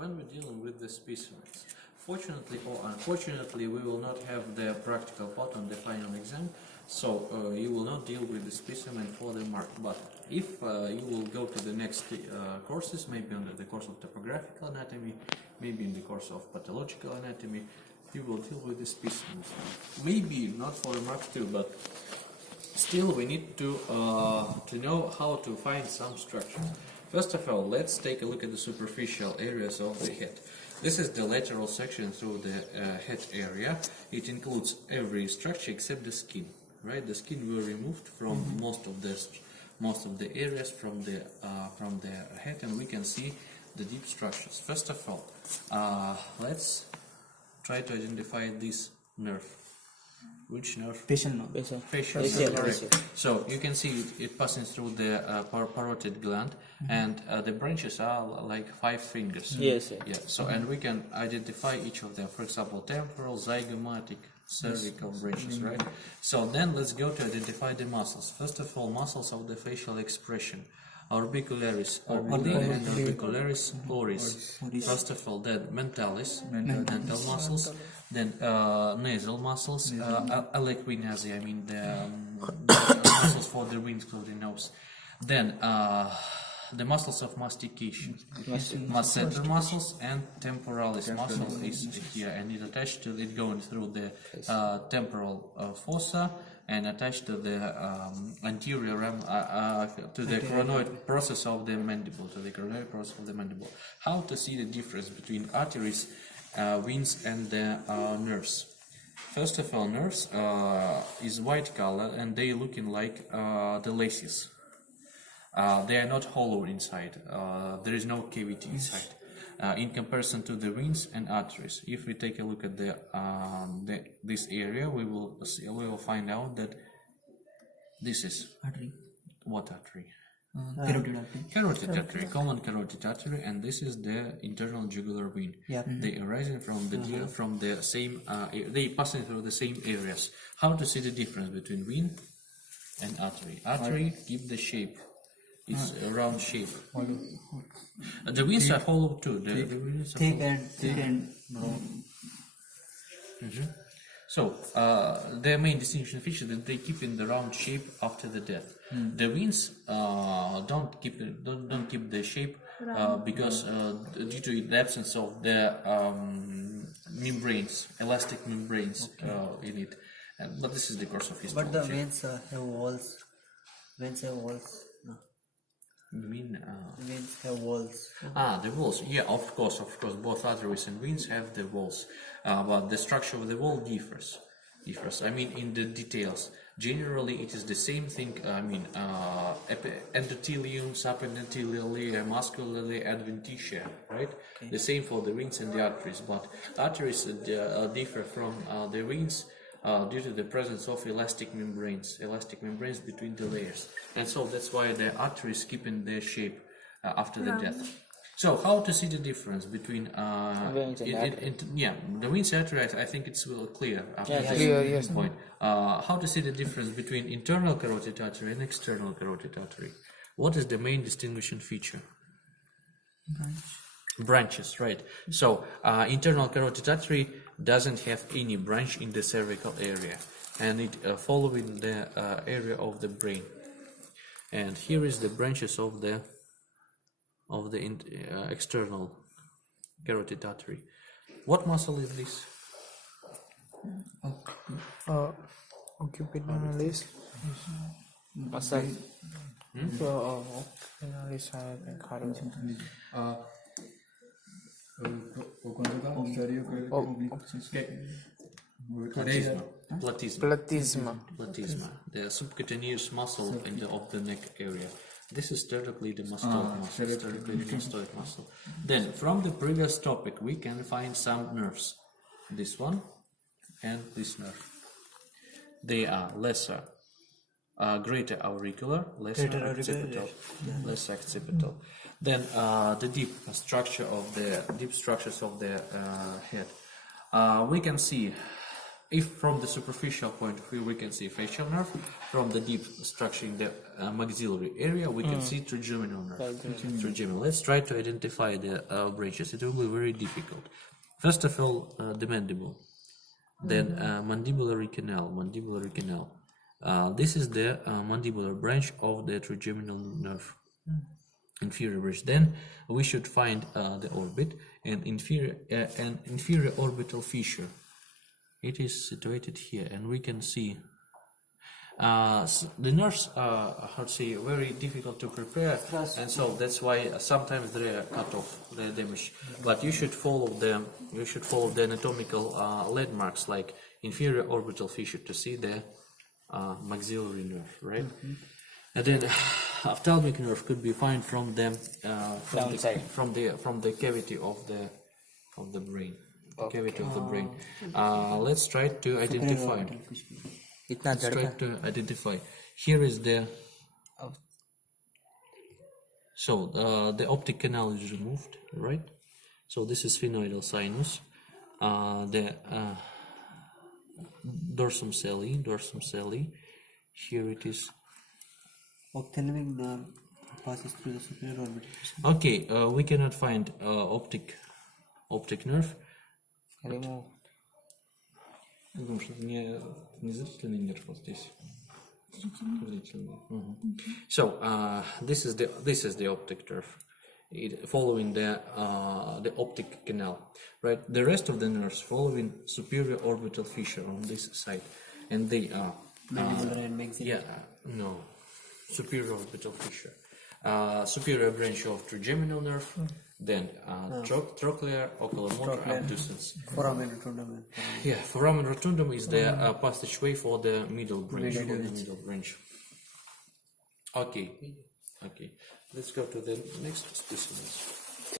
when we're dealing with the specimens, fortunately or unfortunately, we will not have the practical part on the final exam, so you will not deal with the specimen for the mark. But if you will go to the next courses, maybe under the course of topographical anatomy, maybe in the course of pathological anatomy, you will deal with the specimens. Maybe not for mark 2, but still we need to know how to find some structures. First of all, let's take a look at the superficial areas of the head. This is the lateral section through the head area. It includes every structure except the skin. Right, the skin will removed from most of the areas from the head, and we can see the deep structures. First of all, let's try to identify this nerve. Which nerve? Facial nerve. Facial nerve, correct. So you can see it passing through the parotid gland, and the branches are like 5 fingers. Yes. Yeah. So and we can identify each of them. For example, temporal, zygomatic, cervical branches, right? So then let's go to identify the muscles. First of all, muscles of the facial expression. Orbicularis orbili and orbicularis oris. First of all, then mental muscles, then nasal muscles, aliquinasia, I mean the muscles for the wings of the nose. Then the muscles of mastication, masseter muscles and temporalis muscle is here, and it attached to it going through the temporal fossa and attached to the anterior to the crinoid process of the mandible, How to see the difference between arteries, veins, and the nerves? First of all, nerves is white color, and they looking like the laces. They are not hollow inside. There is no cavity inside. In comparison to the veins and arteries, if we take a look at this area, we will find out that this is Artery. what artery? Carotid artery. Carotid artery, common carotid artery, and this is the internal jugular vein. Yeah. They arising from the same. They passing through the same areas. How to see the difference between vein and artery? Artery keep the shape. It's a round shape. The veins are hollow too. The veins are Thick and So their main distinction feature that they keep in the round shape after the death. The veins don't keep the shape because due to the absence of the membranes, elastic membranes in it. But this is the course of histology. But the veins have walls. Veins have walls. No. You mean? Veins have walls. The walls. Yeah, of course. Both arteries and veins have the walls, but the structure of the wall differs. I mean, in the details. Generally, it is the same thing. I mean, endothelium, subendothelial layer, muscular layer, adventitia, right? Okay. The same for the veins and the arteries. But arteries differ from the veins due to the presence of elastic membranes between the layers, and so that's why the arteries keep in their shape after the death. So how to see the difference between the veins and artery? I think it's well clear after this point. How to see the difference between internal carotid artery and external carotid artery? What is the main distinguishing feature? Branches, right? So internal carotid artery doesn't have any branch in the cervical area, and it following the area of the brain. And here is the branches of the external carotid artery. What muscle is this? Occipitalis. Muscle. Occipitalis Platysma. The subcutaneous muscle of the neck area. This is sternically the mastoid muscle. Then, from the previous topic, we can find some nerves. This one and this nerve. They are lesser, greater auricular, lesser occipital. Then the deep structures of the head. We can see if from the superficial point of view we can see facial nerve, from the deep structure in the maxillary area we can see trigeminal nerve. Trigeminal. Let's try to identify the branches. It will be very difficult. First of all, the mandible, then mandibulary canal. Mandibulary canal. This is the mandibular branch of the trigeminal nerve. Inferior branch. Then we should find the orbit and inferior orbital fissure. It is situated here, and we can see the nerves are, how to say, very difficult to prepare, and so that's why sometimes they are cut off, they are damaged. But you should follow them. You should follow the anatomical landmarks like inferior orbital fissure to see the maxillary nerve, right? And then ophthalmic nerve could be found from the cavity of the brain. Cavity of the brain. Let's try to identify. Let's try to identify. Here is the. So the optic canal is removed, right? So this is sphenoidal sinus. The dorsum celli. Here it is. Ophthalmic nerve passes through the superior orbital. Okay, we cannot find optic nerve. Remove. Я думаю, что это не зрительный нерв вот здесь. Зрительный. So this is the optic nerve, following the optic canal, right? The rest of the nerves following superior orbital fissure on this side, and they are Mandibular and maxillary. no, superior orbital fissure. Superior branch of trigeminal nerve, then trochlear, oculomotor, abducens. Foramen rotundum. Yeah, foramen rotundum is the passageway for the middle branch. Okay. Let's go to the next specimens.